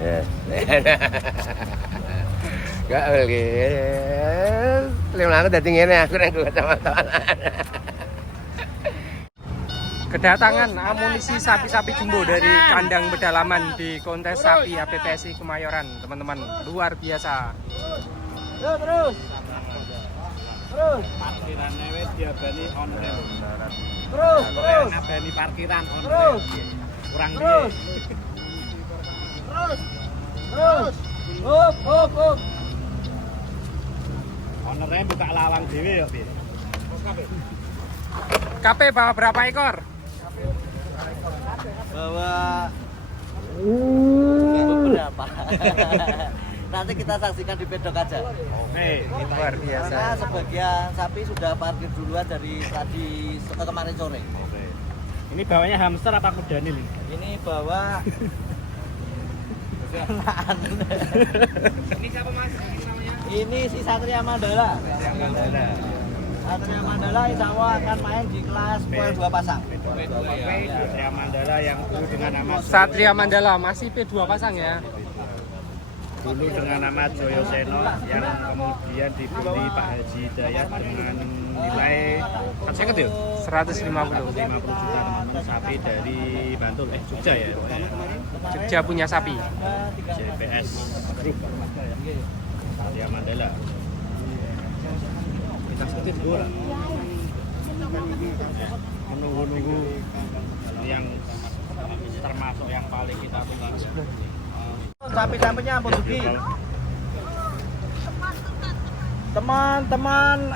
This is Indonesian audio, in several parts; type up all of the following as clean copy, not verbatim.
Yes. Gak lagi. Lima dadi ngene aku nang kacamata. Kedatangan amunisi sapi-sapi jumbo dari kandang pedalaman di kontes sapi APPSI Kemayoran, teman-teman. Luar biasa. Terus. Parkirannya wis diabani online. Terus. Abani parkiran online. Terus. Kurang Terus. Terus. Hop. Ownernya buka lawang dhewe ya, Bi. KP bawa berapa ekor? Bawa beberapa. Nanti kita saksikan di pedok aja. Oke, Luar biasa. Karena sebagian sapi sudah parkir duluan dari tadi kemarin sore. oke. Ini bawanya hamster apa kuda ini? Ini bawa Ini siapa Mas? Ini namanya? ini si Satria Mandala. Satria Mandala insya Allah akan main di kelas poin 2 pasang. Satria Mandala yang dulu dengan nama Satria Mandala masih P2 pasang ya. dulu dengan nama Joyo Seno yang kemudian dibeli Pak Haji Hidayat dengan nilai 150. 50 juta teman-teman, sapi dari Bantul, Jogja ya, Jogja punya sapi. JPS Group Satria Mandala. Kita sedikit dulu lah. Menunggu-nunggu yang termasuk yang paling kita tunggu. Sapi-sapinya ampun Sugi. Teman-teman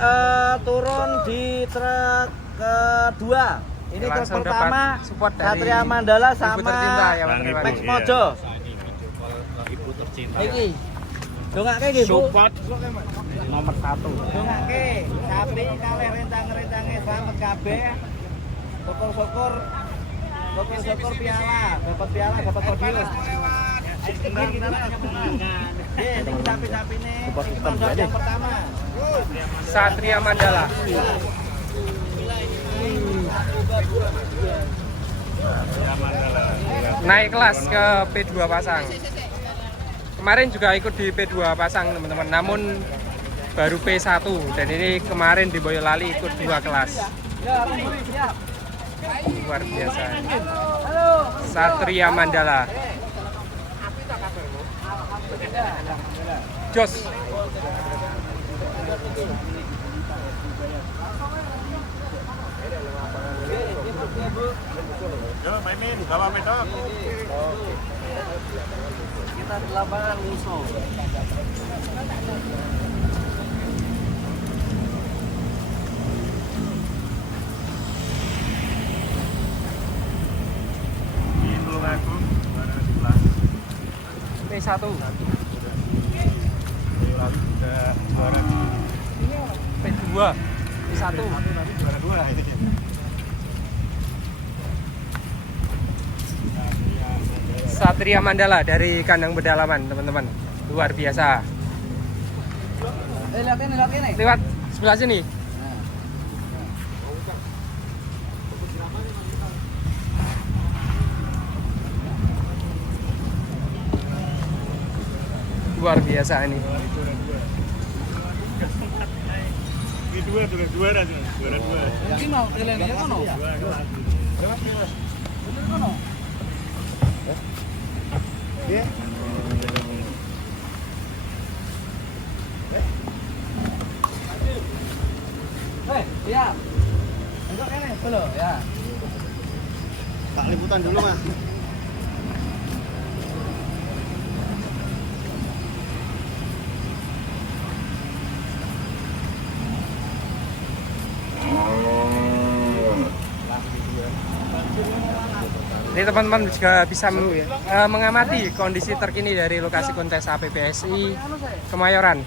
turun di truk kedua. Ini truk Langsung pertama dapat support dari Satria Mandala ibu sama tercinta ya, Mas Bang Triwan. Max Ibu, Mojo. Ibu tercinta. Iki. Dongake iki, Bu. Support nomor 1. Dongake. Sapi kalih rentang-rentange selamat kabeh. Syukur-syukur piala, dapat podium. Ini sapi-sapi nih. Yang pertama. Satria Mandala. Naik kelas ke P2 pasang. Kemarin juga ikut di P2 pasang teman-teman, namun baru P1 dan ini kemarin di Boyolali ikut 2 kelas. Luar biasa. Satria Mandala. Jos. Yo, mainin bawa medok. Kita di lapangan musuh. Di Tulungagung 211. P1. Boyolali sudah juara. P2. P1. Nanti juara 2 ini. Satria Mandala dari kandang pedalaman teman-teman, luar biasa. Lihat ini. Lewat sebelah sini. Luar biasa ini. Ini juara 2. Ini mau ini kono. Iya. Siap. Untuk ini dulu ya. Pak liputan dulu, Mas. Ini teman-teman juga bisa mengamati kondisi terkini dari lokasi kontes APPSI Kemayoran.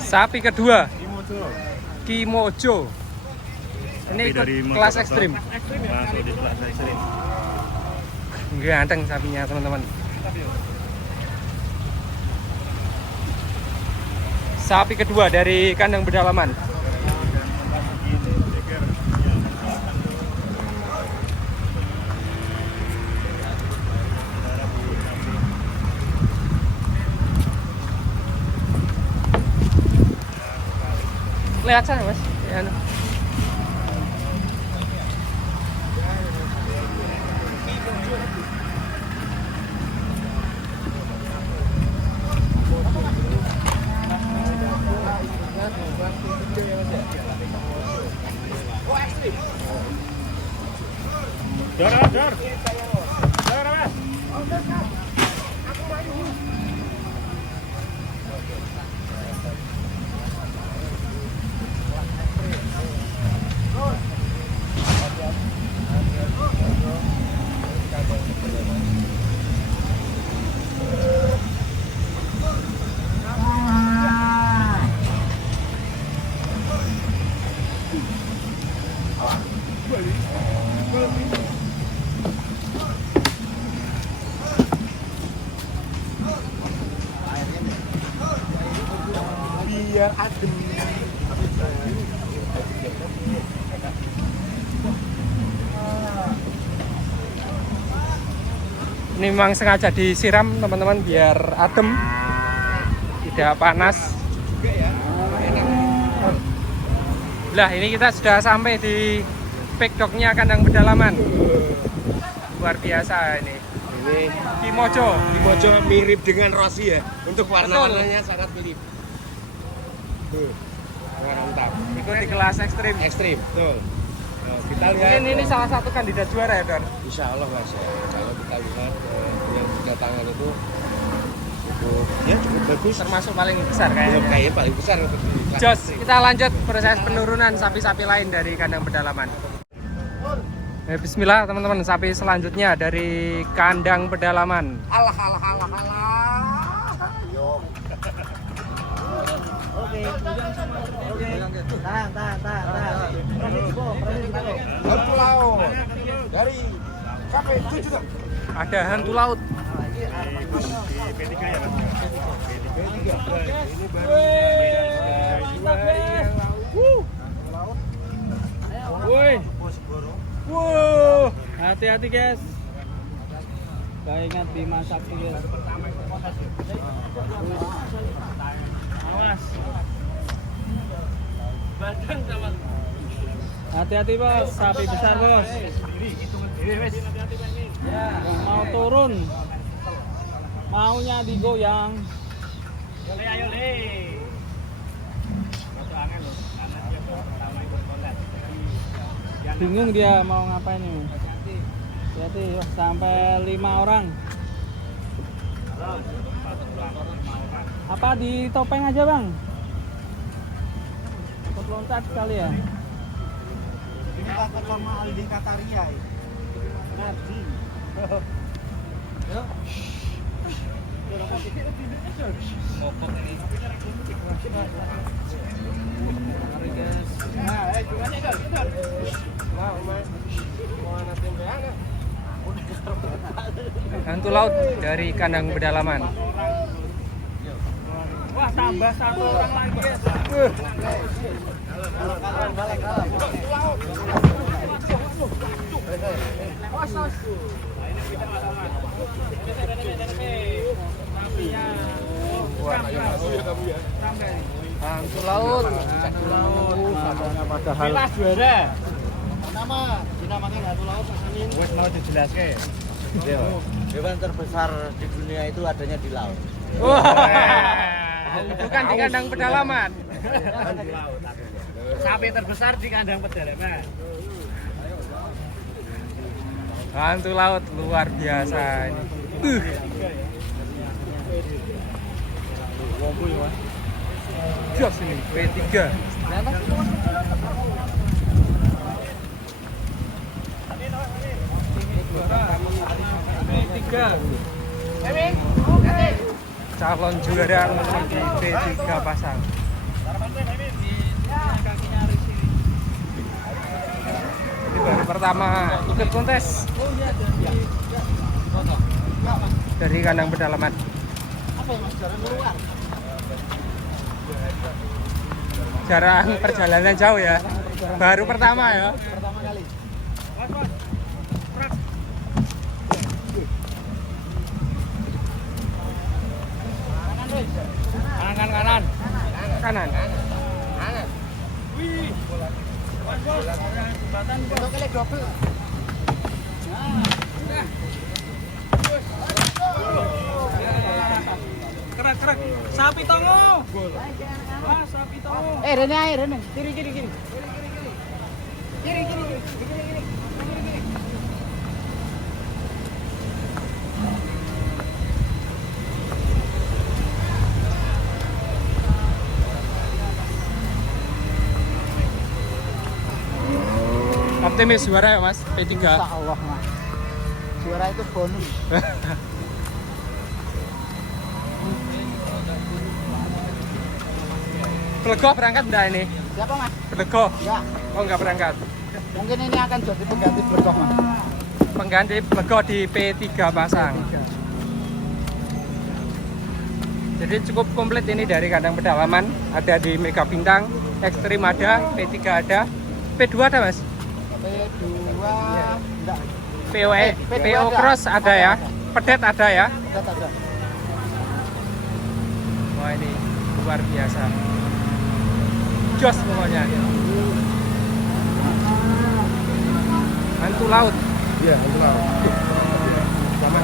Sapi kedua Kimojo Ini Sapi ikut dari kelas Mojokerto. ekstrim. Masuk di kelas ekstrim. Ganteng sapinya teman-teman. Sapi kedua dari kandang pedalaman. Lihat sana mas. Ya, anu. Dor. Biar adem. Ini memang sengaja disiram teman-teman biar adem, tidak panas. Lah ini kita sudah sampai di paddocknya kandang pedalaman. Luar biasa ini. Ini Kimojo. Kimojo mirip dengan Rossi ya. Untuk warna-warnanya sangat mirip. Tuh, warna hitam. Ikut di kelas ekstrim. Ekstrim. Tuh. Nah, kita lihat. Mungkin ini salah satu kandidat juara ya Don? Insya Allah mas ya. Kalau kita lihat yang kedatangan itu ya cukup bagus. Termasuk paling besar Ya, kayaknya. kayaknya paling besar untuk di kelas Jos, ekstrim. kita lanjut proses penurunan sapi-sapi lain dari kandang pedalaman. Bismillah teman-teman, sapi selanjutnya dari kandang pedalaman. Alah. Tahan. Hantu laut dari sampai 7 tuh. Ada hantu laut. Di P3 ya mas. Woi. Wow. Hati-hati guys. Gak ingat dimasak tuh guys. Awas. Hati-hati bos, sapi besar bos. Mau turun, maunya digoyang. Ayo le. Bingung dia mau ngapain nih. Hati-hati, wah, sampai 5 orang. Apa di topeng aja bang? Ikut loncat sekali ya. Ini kata sama Aldi Kataria. Nardi. Hantu laut dari kandang pedalaman. Wah, tambah 1 orang lagi, guys. Hantu laut. Padahal juara. Nama dinamakan hantu laut Asamin. Wes mau dijelaske. Hewan terbesar di dunia itu adanya di laut. Wah. Bukan di kandang pedalaman. Sapi terbesar di kandang pedalaman. Hantu laut luar biasa ini. Jos ini P3. Calon juara di P3 pasang. baru pertama ikut kontes dari kandang pedalaman. Jarang perjalanan jauh ya, baru pertama ya. Kanan. Kerak. Sapi tongo. Sapi tongo. Rene. Kiri. Kiri. Optimis juara ya Mas, P3. Insya Allah Mas. Juara itu bonus. Pelego berangkat enggak ini? Siapa Mas? Pelego? Ya, Oh enggak berangkat. mungkin ini akan jadi pengganti berkah Mas. Pengganti Pelego di P3 pasang. Jadi cukup komplit ini dari kandang pedalaman. Ada di Mega Bintang, Ekstrim ada, P3 ada, P2 ada Mas? P2 enggak. PO Cross ada ya, Pedet ada ya. Ada. Wah ini luar biasa. Jos pokoknya. Hantu laut. Iya, hantu laut. Sama.